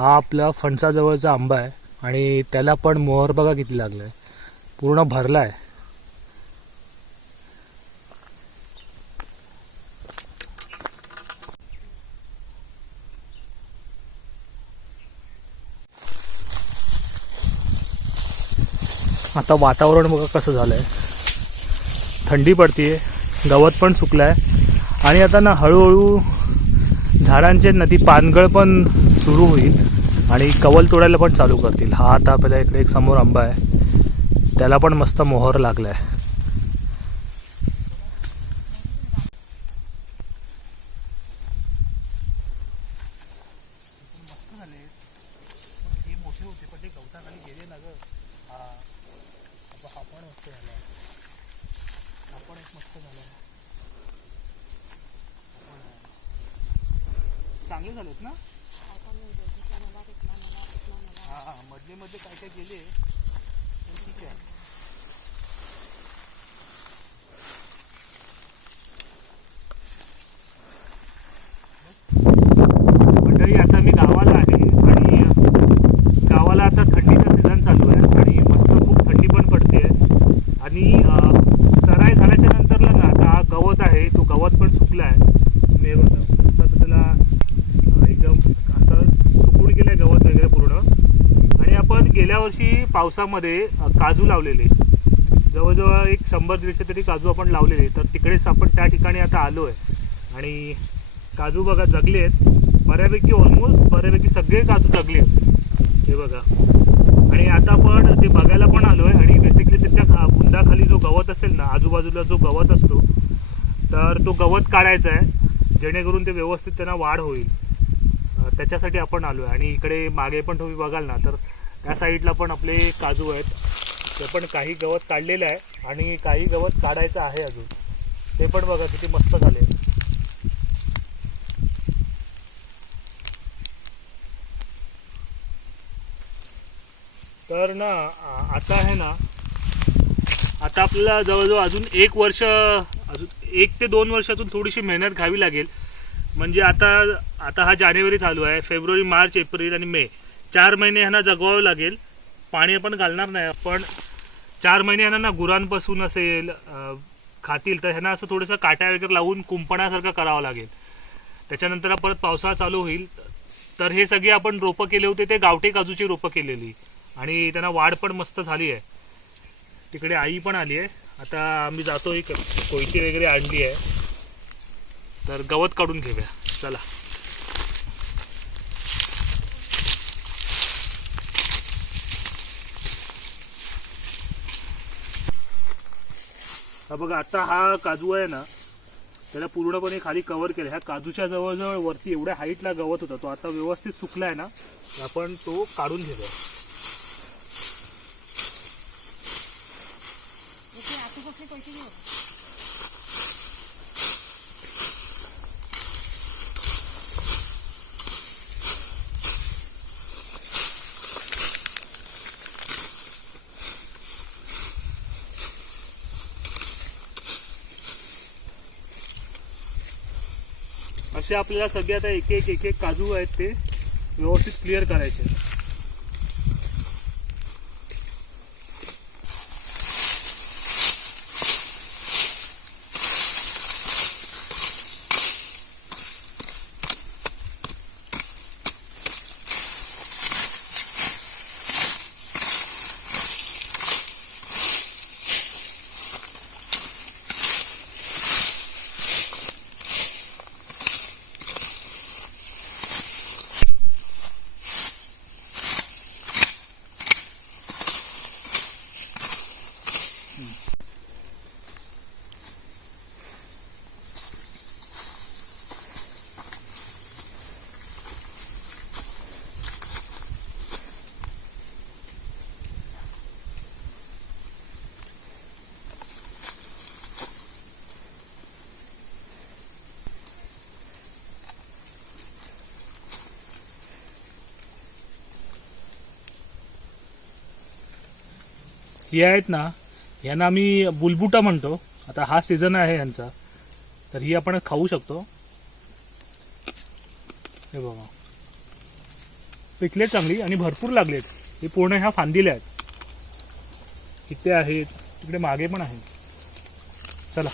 हा आपला फणसाजवळचा आंबा आहे आणि त्याला पण मोहर बघा किती लागलाय, पूर्ण भरलाय. आता वातावरण बघा कसं झालंय, थंडी पडतीये, गवत पण सुकलाय आणि आता ना हळूहळू झाडांचे नदी पानगळ पण सुरू होईल आणि कवल तोडायला पण चालू करतील. हा आता आपल्या इकडे एक समोर आंबा आहे, त्याला पण मस्त मोहर लागलाय. चांगले झालेत ना. हा मध्ये मध्ये काय काय गेले पण ठीक आहे. मंडळी आता मी गावाला आहे आणि गावाला आता थंडीचा सीझन चालू आहे आणि मस्त खूप थंडी पण पडते आणि चराई झाल्याच्या नंतरला ना आता हा गवत आहे तो गवत पण सुकला आहे. मे बघा मस्त त्याला एकदम असं सुकून गेलं गवत वगैरे पूर्ण. आणि आपण गेल्या वर्षी पावसामध्ये काजू लावलेले, जवळजवळ एक 100-150 तरी काजू आपण लावलेले, तर तिकडेच आपण त्या ठिकाणी आता आलो आहे आणि काजू बघा जगले आहेत बऱ्यापैकी, ऑलमोस्ट बऱ्यापैकी सगळे काजू जगले आहेत हे बघा. आणि आता आपण ते बघायला पण आलो आहे आणि बेसिकली त्याच्या बुंदाखाली जो गवत असेल ना, आजूबाजूला जो गवत असतो तर तो गवत काढायचा आहे जेणेकरून ते व्यवस्थित त्यांना वाढ होईल, त्याच्यासाठी आपण आलो आहे. आणि इकडे मागे पण तुम्ही बघाल ना तर त्या साईडला पण आपले काजू आहेत, ते पण काही गवत काढलेलं आहे आणि काही गवत काढायचं आहे अजून. ते पण बघा किती मस्त झाले. तर ना आता आहे ना, आता आपल्याला जवळजवळ अजून 1 वर्ष, अजून 1 ते 2 वर्षातून थोडीशी मेहनत घ्यावी लागेल. म्हणजे आता हा जानेवारी चालू आहे, फेब्रुवारी, मार्च, एप्रिल आणि मे 4 महिने ह्यांना जगवावं लागेल. पाणी आपण घालणार नाही, पण 4 महिने ह्यांना ना गुरांपासून असेल खातील तर ह्यांना असं थोडंसं काट्या वगैरे लावून कुंपणासारखं करावं लागेल. त्याच्यानंतर परत पावसाळा चालू होईल तर हे सगळे आपण रोपं केले होते ते गावठी काजूची रोपं केलेली आणि त्यांना वाढ पण मस्त झाली आहे. तिकडे आई पण आली आहे. आता आम्ही जातो, एक कोयती वगैरे आणली आहे तर गवत काढून घेऊया, चला. हा बघा, आता हा काजू आहे ना त्याला पूर्णपणे खाली कव्हर केलं. ह्या काजूच्या जवळजवळ वरती एवढ्या हाईटला गवत होता, तो आता व्यवस्थित सुकला आहे ना, आपण तो काढून घेऊया. असे आपल्याला सगळे आता एक एक काजू आहेत ते व्यवस्थित क्लिअर करायचे. ही आहेत ना, यांना आम्ही बुलबुटा म्हणतो. आता हा सीझन आहे यांचा, तर ही आपण खाऊ शकतो. हे बघा, पिकले चांगली आणि भरपूर लागलेत. हे पूर्ण ह्या फांदील्या आहेत. इथे आहेत, तिकडे मागे पण आहेत. चला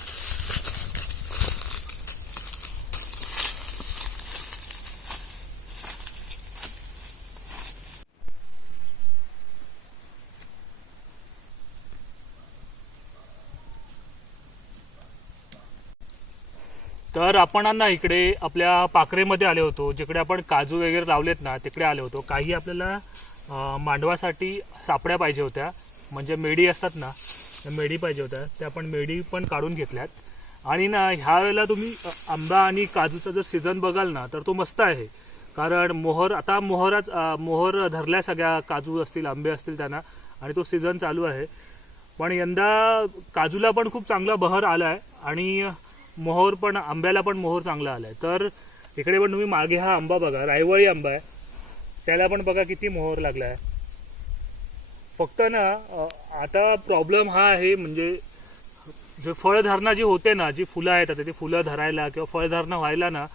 तर आपण ना इकडे आपल्या पाखरेमध्ये आले होतो, जिकडे आपण काजू वगैरे लावलेत ना तिकडे आले होतो. काही आपल्याला मांडवासाठी सापड्या पाहिजे होत्या, म्हणजे मेढी असतात ना, त्या मेढी पाहिजे होत्या. त्या आपण मेढी पण काढून घेतल्यात. आणि ना ह्या वेळेला तुम्ही आंबा आणि काजूचा जर सीझन बघाल ना तर तो मस्त आहे. कारण मोहर धरल्या सगळ्या, काजू असतील आंबे असतील त्यांना, आणि तो सीझन चालू आहे. पण यंदा काजूला पण खूप चांगला बहर आला आहे आणि मोहर पण, आंब्याला पण मोहर चांगला आलाय. तर इकडे पण तुम्ही मागे हा आंबा बघा, रायवळी आंबा आहे, त्याला पण बघा किती मोहर लागला आहे. फक्त ना आता प्रॉब्लेम हा आहे, म्हणजे जे फळधारणा जी होते ना, जी फुलं आहेत आता, ते फुलं धरायला किंवा फळधारणा व्हायला ना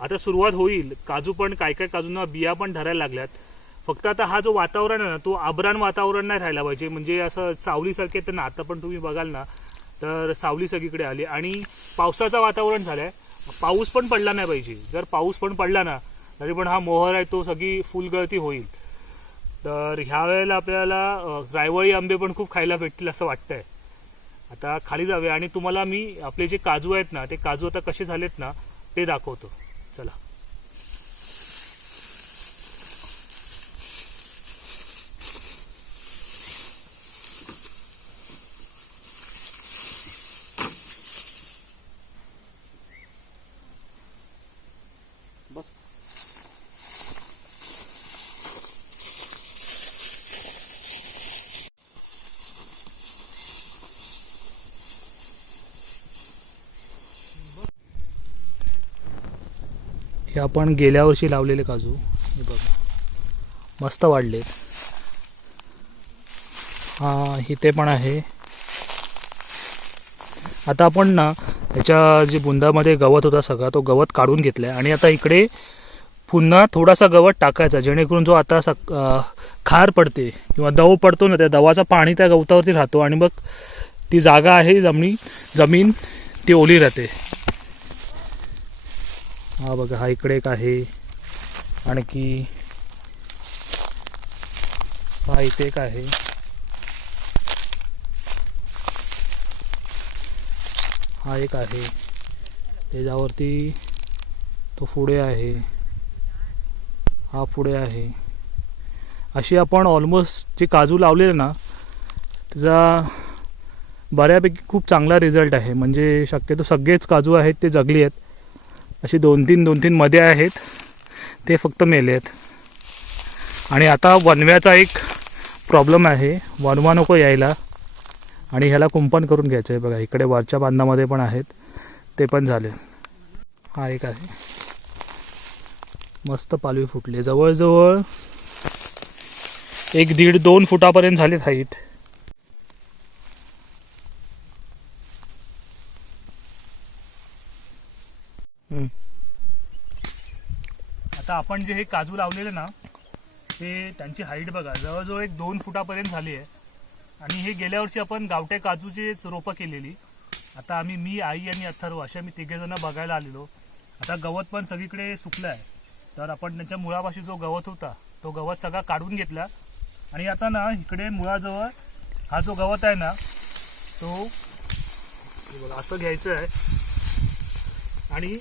आता सुरुवात होईल. काजू पण काय काजूंना बिया पण धरायला लागल्यात. फक्त आता हा जो वातावरण आहे ना, तो आभ्राण वातावरण नाही राहायला पाहिजे. म्हणजे असं सावलीसारखे तर ना, आता पण तुम्ही बघाल ना तर सावली सगळीकडे आली आणि पावसाचं वातावरण झालंय. पाऊस पण पडला नाही पाहिजे. जर पाऊस पण पडला ना तरी पण हा मोहर आहे तो सगळी फुलगळती होईल. तर ह्या वेळेला आपल्याला रायवळी आंबे पण खूप खायला भेटतील असं वाटतंय. आता खाली जाऊया आणि तुम्हाला मी आपले जे काजू आहेत ना, ते काजू आता कसे झालेत ना ते दाखवतो. चला. बस हे आपण गेल्या वर्षी लावलेले काजू हे बघा मस्त वाढलेत. हा इथे पण आहे. आता आपण ना याच्या जे बुंदामध्ये गवत होता सगळा तो गवत काढून घेतलाय आणि आता इकडे पुन्हा थोडासा गवत टाकायचा, जेणेकरून जो आता खार पडते किंवा दव पडतो ना, त्या दवाचा पाणी त्या गवतावरती राहतो आणि मग ती जागा आहे जमीन ती ओली राहते. हा बघा, हा इकडे एक आहे, आणखी हा इथे एक आहे. हा एक आहे, त्याच्यावरती तो पुढे आहे, हा पुढे आहे. अशी आपण ऑलमोस्ट जे काजू लावलेले ना त्याचा बऱ्यापैकी खूप चांगला रिझल्ट आहे. म्हणजे शक्यतो सगळेच काजू आहेत ते जगली आहेत. अशी दोन तीन मध्ये आहेत ते फक्त मेले आहेत. आणि आता वनव्याचा एक प्रॉब्लेम आहे, वनवा नको यायला आणि ह्याला कुंपण करून घ्यायचं आहे. बघा इकडे वरच्या बांधामध्ये पण आहेत, ते पण झाले. हा एक आहे, मस्त पालवी फुटली, जवळजवळ 1-1.5-2 फुटापर्यंत झालीत हाईट. आता आपण जे हे काजू लावलेले ना ते त्यांची हाईट बघा, जवळजवळ 1-2 फुटापर्यंत झाली आहे. आणि हे गेल्या वर्षी आपण गावठी काजूची रोपं केलेली. आता मी आई आणि अथर्व अशा मी 3 जण बघायला आलेलो. आता गवत पण सगळीकडे सुकलं आहे, तर आपण त्यांच्या मुळापाशी जो गवत होता तो गवत सगळा काढून घेतला. आणि आता ना इकडे मुळाजवळ हा जो गवत आहे ना तो बघा असं घ्यायचं आहे आणि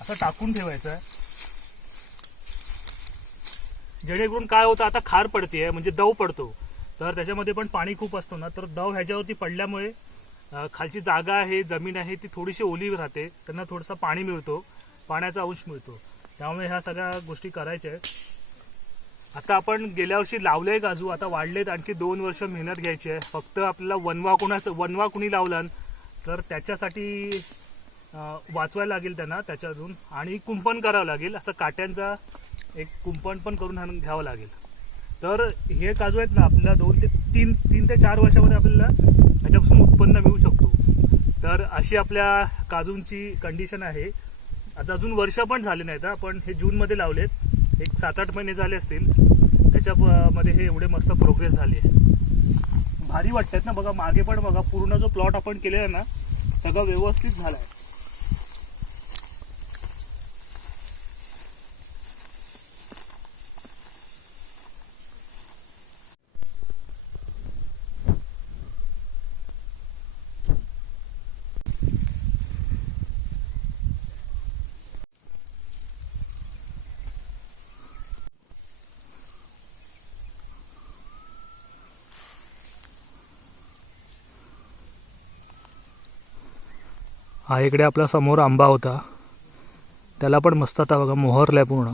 असं टाकून ठेवायचं आहे, जेणेकरून काय होतं, आता खार पडते म्हणजे दव पडतो, तर त्याच्यामध्ये पण पाणी खूप असतो ना, तर दव ह्याच्यावरती पडल्यामुळे खालची जागा आहे, जमीन आहे ती थोडीशी ओली राहते, त्यांना थोडंसं पाणी मिळतो, पाण्याचा अंश मिळतो. त्यामुळे ह्या सगळ्या गोष्टी करायच्या आहेत. आता आपण गेल्या वर्षी लावले काजू, आता वाढलेत, आणखी 2 वर्ष मेहनत घ्यायची आहे. फक्त आपल्याला वनवा कुणी लावला तर त्याच्यासाठी वाचवायला लागेल त्यांना त्याच्यातून, आणि कुंपण करावं लागेल. असं काट्यांचा एक कुंपण पण करून घ्यावं लागेल. तर हे काजू आहेत ना आपल्याला 3 ते 4 वर्षामध्ये आपल्याला ह्याच्यापासून उत्पन्न मिळू शकतो. तर अशी आपल्या काजूंची कंडिशन आहे. आता अजून वर्ष पण झाले नाहीत, आपण हे जूनमध्ये लावलेत, एक 7-8 महिने झाले असतील, त्याच्यामध्ये हे एवढे मस्त प्रोग्रेस झाली आहे. भारी वाटतात ना. बघा मागे पण बघा, पूर्ण जो प्लॉट आपण केलेला ना सगळं व्यवस्थित झाला आहे. हा इकडे आपला समोर आंबा होता, त्याला पण मस्त आता बघा मोहरलाय पूर्ण.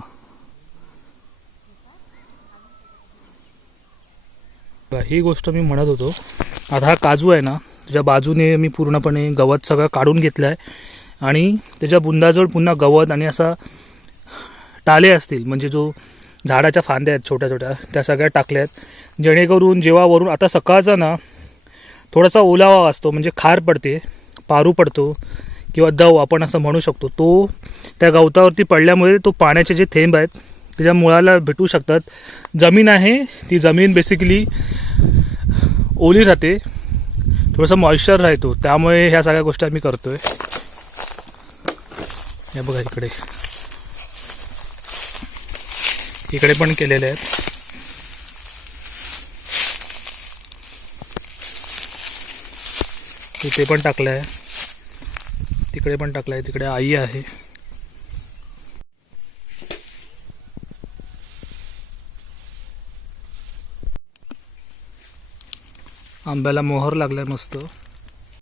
ही गोष्ट मी म्हणत होतो. आता हा काजू आहे ना, त्याच्या बाजूने मी पूर्णपणे गवत सगळं काढून घेतलं आहे आणि त्याच्या बुंदाजवळ पुन्हा गवत आणि असा टाले असतील, म्हणजे जो झाडाच्या फांद्या आहेत छोट्या छोट्या, त्या सगळ्या टाकल्या आहेत, जेणेकरून जेव्हा वरून आता सकाळचा ना थोडासा ओलावा असतो, म्हणजे खार पडते, पारू पडतो किंवा दव आपण असं म्हणू शकतो, तो त्या गवतावरती पडल्यामुळे तो पाण्याचे जे थेंब आहेत त्याच्या मुळाला भेटू शकतात. जमीन आहे ती जमीन बेसिकली ओली राहते, थोडंसं मॉइश्चर राहतो, त्यामुळे ह्या सगळ्या गोष्टी आम्ही करतोय. हे बघा इकडे पण केलेले आहेत. इथे पण टाकलं आहे, तिकडे पण टाकलं आहे, तिकडे आई आहे. आंब्याला मोहर लागलाय मस्त.